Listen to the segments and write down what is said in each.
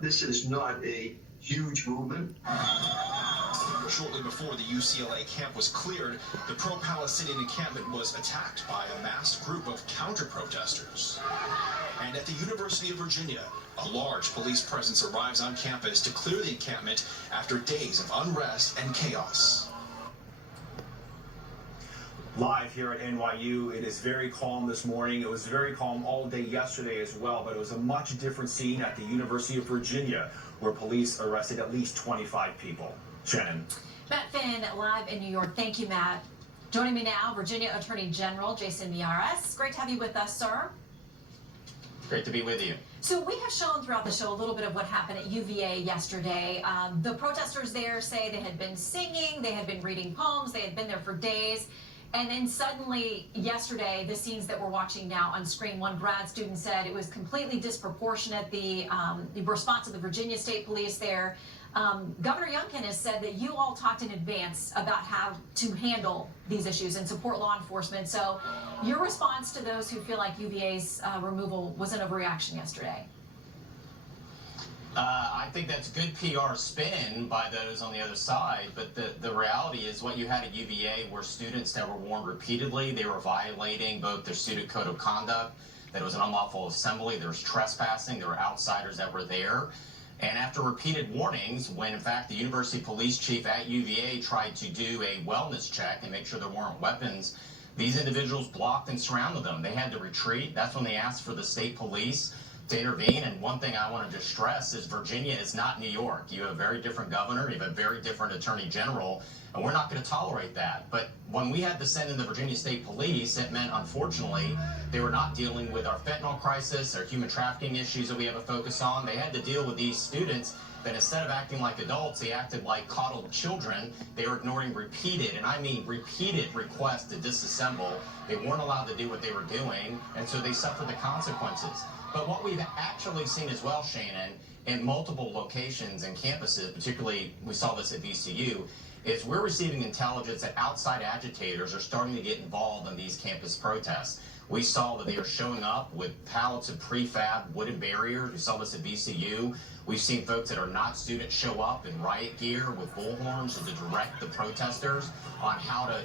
This is not a huge movement. Shortly before the UCLA camp was cleared, the pro-Palestinian encampment was attacked by a masked group of counter-protesters. And at the University of Virginia, a large police presence arrives on campus to clear the encampment after days of unrest and chaos. Live here at NYU, it is very calm this morning. It was very calm all day yesterday as well, but it was a much different scene at the University of Virginia, where police arrested at least 25 people. Shannon. Matt Finn, live in New York. Thank you, Matt. Joining me now, Virginia Attorney General Jason Miyares. Great to have you with us, sir. Great to be with you. So we have shown throughout the show a little bit of what happened at UVA yesterday. The protesters there say they had been singing, they had been reading poems, they had been there for days. And then suddenly, yesterday, the scenes that we're watching now on screen, one grad student said it was completely disproportionate, the response of the Virginia State Police there. Governor Youngkin has said that you all talked in advance about how to handle these issues and support law enforcement. So your response to those who feel like UVA's removal was an overreaction yesterday? I think that's good PR spin by those on the other side, but the reality is what you had at UVA were students that were warned repeatedly. They were violating both their student code of conduct, that it was an unlawful assembly, there was trespassing, there were outsiders that were there. And after repeated warnings, when in fact the university police chief at UVA tried to do a wellness check and make sure there weren't weapons, these individuals blocked and surrounded them. They had to retreat. That's when they asked for the state police to intervene. And one thing I wanted to stress is Virginia is not New York. You have a very different governor, you have a very different attorney general, and we're not going to tolerate that. But when we had to send in the Virginia State Police, it meant, unfortunately, they were not dealing with our fentanyl crisis, our human trafficking issues that we have a focus on. They had to deal with these students that instead of acting like adults, they acted like coddled children. They were ignoring repeated, and I mean repeated, requests to disassemble. They weren't allowed to do what they were doing, and so they suffered the consequences. But what we've actually seen as well, Shannon, in multiple locations and campuses, particularly we saw this at VCU, is we're receiving intelligence that outside agitators are starting to get involved in these campus protests. We saw that they are showing up with pallets of prefab wooden barriers. We saw this at VCU. We've seen folks that are not students show up in riot gear with bullhorns to direct the protesters on how to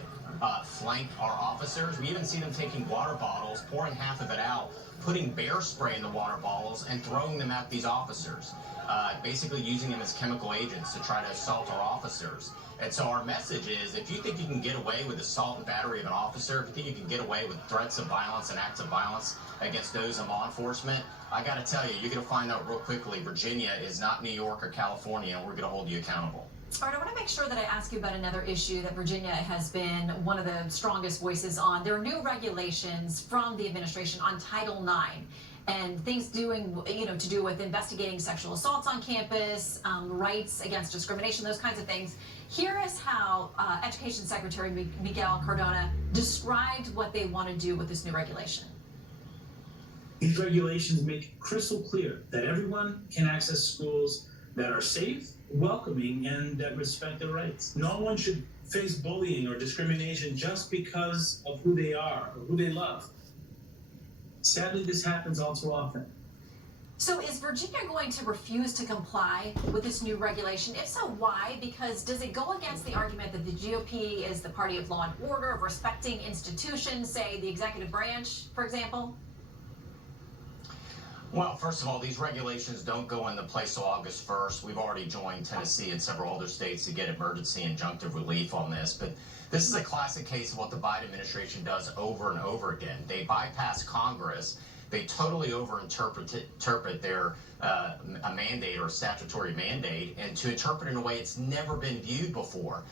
flank our officers. We even see them taking water bottles, pouring half of it out, putting bear spray in the water bottles and throwing them at these officers, basically using them as chemical agents to try to assault our officers. And so our message is, if you think you can get away with assault and battery of an officer, if you think you can get away with threats of violence and acts of violence against those in law enforcement, I got to tell you, you're going to find out real quickly, Virginia is not New York or California, and we're going to hold you accountable. All right, I want to make sure that I ask you about another issue that Virginia has been one of the strongest voices on. There are new regulations from the administration on Title IX and things doing, to do with investigating sexual assaults on campus, rights against discrimination, those kinds of things. Here is how Education Secretary Miguel Cardona described what they want to do with this new regulation. These regulations make it crystal clear that everyone can access schools that are safe, welcoming, and that respect their rights. No one should face bullying or discrimination just because of who they are or who they love. Sadly, this happens all too often. So is Virginia going to refuse to comply with this new regulation? If so, why? Because does it go against the argument that the GOP is the party of law and order, of respecting institutions, say the executive branch, for example? Well, first of all, these regulations don't go into place till August 1st. We've already joined Tennessee and several other states to get emergency injunctive relief on this. But this is a classic case of what the Biden administration does over and over again. They bypass Congress. They totally overinterpret their a mandate or a statutory mandate, and to interpret in a way it's never been viewed before.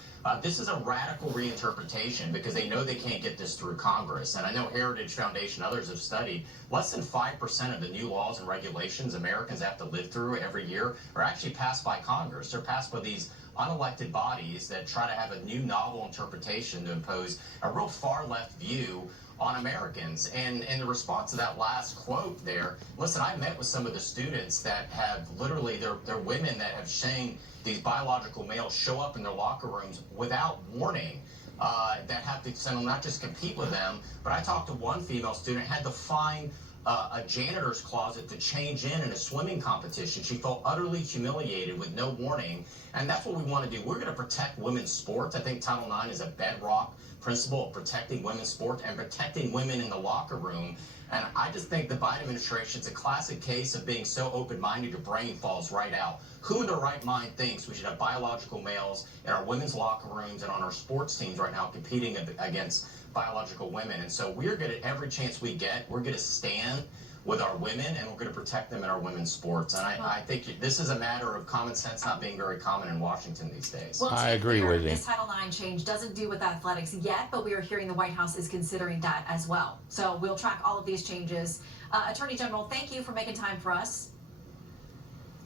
This is a radical reinterpretation because they know they can't get this through Congress. And I know Heritage Foundation, others have studied, less than 5% of the new laws and regulations Americans have to live through every year are actually passed by Congress. They're passed by these unelected bodies that try to have a new novel interpretation to impose a real far left view on Americans. And in the response to that last quote there, listen, I met with some of the students that have literally, they're women that have seen these biological males show up in their locker rooms without warning, that have to send them, not just compete with them, but I talked to one female student, had to find a janitor's closet to change in a swimming competition. She felt utterly humiliated with no warning, and that's what we want to do. We're going to protect women's sports. I think Title IX is a bedrock principle of protecting women's sport and protecting women in the locker room. And I just think the Biden administration is a classic case of being so open-minded your brain falls right out. Who in their right mind thinks we should have biological males in our women's locker rooms and on our sports teams right now competing against biological women? And so we're going to, every chance we get, we're going to stand with our women, and we're going to protect them in our women's sports. And I think this is a matter of common sense not being very common in Washington these days. Well, I agree with you. This Title IX change doesn't do with athletics yet, but we are hearing the White House is considering that as well. So we'll track all of these changes. Attorney General, thank you for making time for us.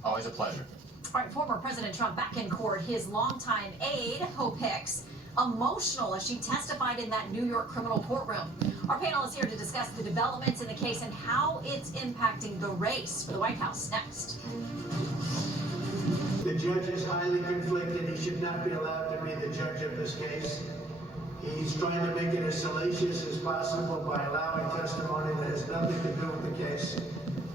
Always a pleasure. All right, former President Trump back in court. His longtime aide, Hope Hicks, emotional as she testified in that New York criminal courtroom. Our panel is here to discuss the developments in the case and how it's impacting the race for the White House. Next. The judge is highly conflicted. He should not be allowed to be the judge of this case. He's trying to make it as salacious as possible by allowing testimony that has nothing to do with the case.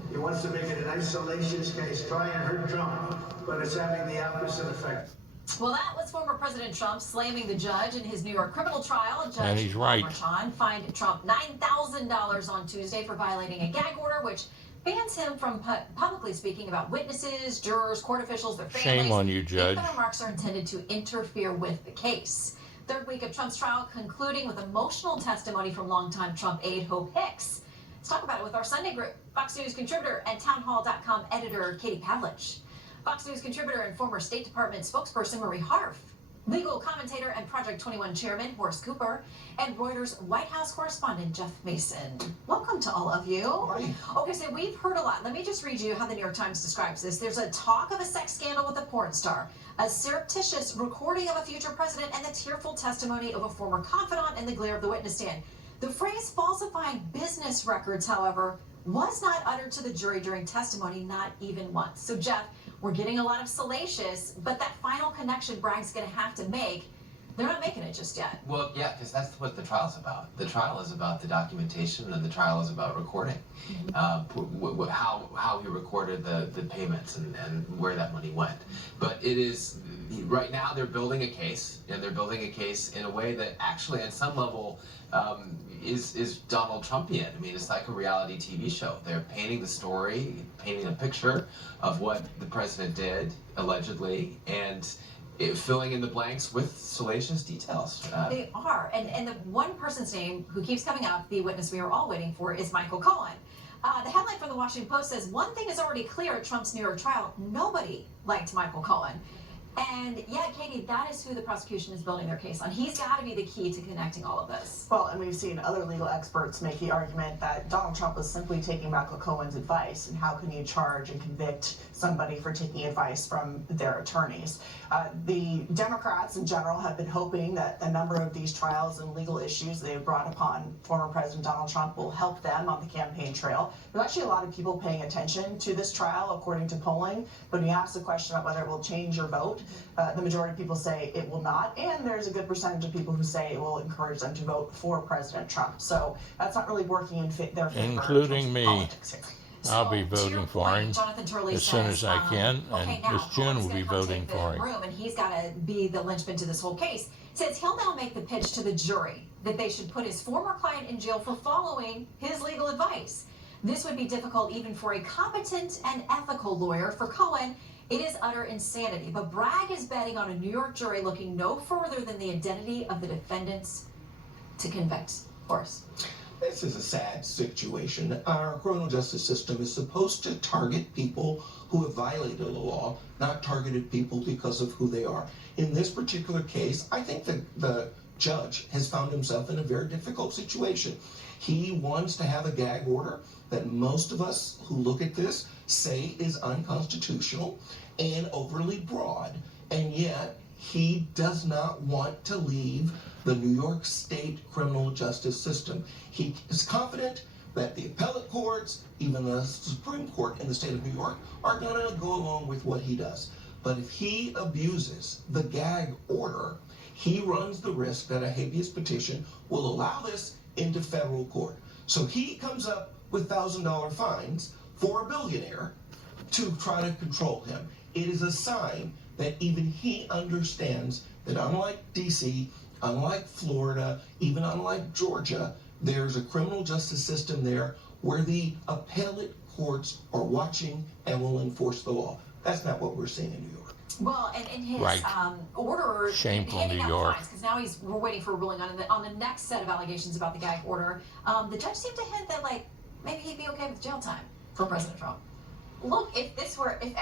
He wants to make it a nice salacious case, try and hurt Trump, but it's having the opposite effect. Well, that was former President Trump slamming the judge in his New York criminal trial. Judge And he's right. Marchand fined Trump $9,000 on Tuesday for violating a gag order, which bans him from publicly speaking about witnesses, jurors, court officials, their families. Shame on you, Judge. If the remarks are intended to interfere with the case. Third week of Trump's trial concluding with emotional testimony from longtime Trump aide Hope Hicks. Let's talk about it with our Sunday group, Fox News contributor and townhall.com editor Katie Pavlich, Fox News contributor and former State Department spokesperson Marie Harf, legal commentator and Project 21 chairman Horace Cooper, and Reuters White House correspondent Jeff Mason. Welcome to all of you. Okay, so we've heard a lot. Let me just read you how the New York Times describes this. There's a talk of a sex scandal with a porn star, a surreptitious recording of a future president, and the tearful testimony of a former confidant in the glare of the witness stand. The phrase falsifying business records, however, was not uttered to the jury during testimony, not even once. So, Jeff, we're getting a lot of salacious, but that final connection Bragg's going to have to make, they're not making it just yet. Well, yeah, because that's what the trial's about. The trial is about the documentation, and the trial is about recording. How he recorded the payments and where that money went. But it is, right now they're building a case, and they're building a case in a way that actually at some level is Donald Trumpian. I mean, it's like a reality TV show. They're painting the story, painting a picture of what the president did, allegedly, and filling in the blanks with salacious details. They are. And the one person's name who keeps coming up, the witness we are all waiting for, is Michael Cohen. The headline from the Washington Post says, one thing is already clear at Trump's New York trial, nobody liked Michael Cohen. And yeah, Katie, that is who the prosecution is building their case on. He's got to be the key to connecting all of this. Well, and we've seen other legal experts make the argument that Donald Trump was simply taking Michael Cohen's advice, and how can you charge and convict somebody for taking advice from their attorneys? The Democrats in general have been hoping that a number of these trials and legal issues they have brought upon former President Donald Trump will help them on the campaign trail. There's actually a lot of people paying attention to this trial, according to polling. But when you ask the question about whether it will change your vote, the majority of people say it will not, and there's a good percentage of people who say it will encourage them to vote for President Trump. So that's not really working in their favor. Including me. Politics here. I'll be voting for him as soon as I can, and Miss June will be voting for him. And he's got to be the linchpin to this whole case. Says he'll now make the pitch to the jury that they should put his former client in jail for following his legal advice. This would be difficult even for a competent and ethical lawyer. For Cohen, it is utter insanity. But Bragg is betting on a New York jury looking no further than the identity of the defendants to convict. Horace. This is a sad situation. Our criminal justice system is supposed to target people who have violated the law, not targeted people because of who they are. In this particular case, I think the judge has found himself in a very difficult situation. He wants to have a gag order that most of us who look at this say is unconstitutional and overly broad, and yet he does not want to leave the New York State criminal justice system. He is confident that the appellate courts, even the Supreme Court in the state of New York, are going to go along with what he does. But if he abuses the gag order, he runs the risk that a habeas petition will allow this into federal court. So he comes up with $1,000 fines for a billionaire to try to control him. It is a sign that even he understands that unlike DC, unlike Florida, even unlike Georgia, there's a criminal justice system there where the appellate courts are watching and will enforce the law. That's not what we're seeing in New York. Well, and in his Right. order, Shameful handing New out York. fines, because now we're waiting for a ruling on the next set of allegations about the gag order. The judge seemed to hint that like maybe he'd be okay with jail time for President Trump. Look, if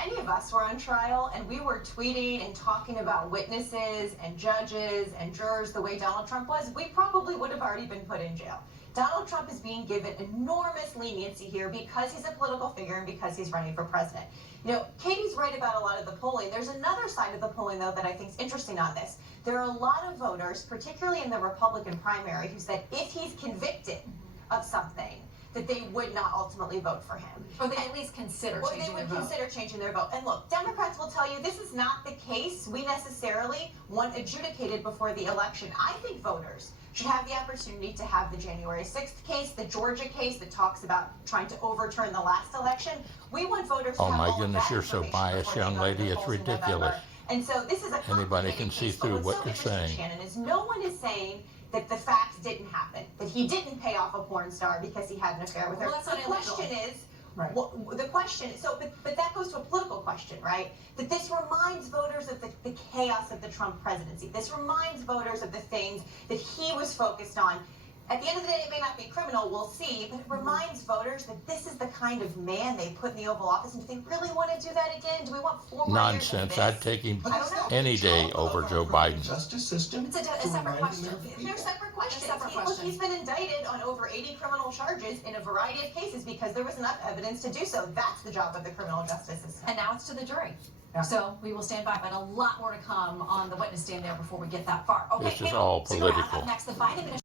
any of us were on trial and we were tweeting and talking about witnesses and judges and jurors the way Donald Trump was, we probably would have already been put in jail. Donald Trump is being given enormous leniency here because he's a political figure and because he's running for president. You know, Katie's right about a lot of the polling. There's another side of the polling, though, that I think is interesting on this. There are a lot of voters, particularly in the Republican primary, who said if he's convicted of something, that they would not ultimately vote for him. Or they at least consider Or changing they would their vote. consider changing their vote. And look, Democrats will tell you this is not the case we necessarily want adjudicated before the election. I think voters should have the opportunity to have the January 6th case, the Georgia case that talks about trying to overturn the last election. We want voters to Oh have my all of goodness, that you're so information biased, before they young go to lady, the it's polls in November. ridiculous. And so this is a Anybody complicated can see case, but through what's what so you're interesting, saying. Shannon, is no one is saying that the facts didn't happen, that he didn't pay off a porn star because he had an affair with her. Well, that's not the illegal. question is, Right. well, the question, so, but that goes to a political question, right? That this reminds voters of the chaos of the Trump presidency. This reminds voters of the things that he was focused on. At the end of the day, it may not be criminal, we'll see, but it reminds voters that this is the kind of man they put in the Oval Office, and do they really want to do that again? Do we want 4 more years of Nonsense. this? I'd take him But I it's don't not know. any the day job over of our Joe criminal Biden. justice system It's a to separate remind question. the American They're people. separate questions. They're separate Look, questions. he's been indicted on over 80 criminal charges in a variety of cases because there was enough evidence to do so. That's the job of the criminal justice system. And now it's to the jury. Yeah. So we will stand by, but a lot more to come on the witness stand there before we get that far. Okay, This is Caitlin, all stick around. political. Up next, the Biden administration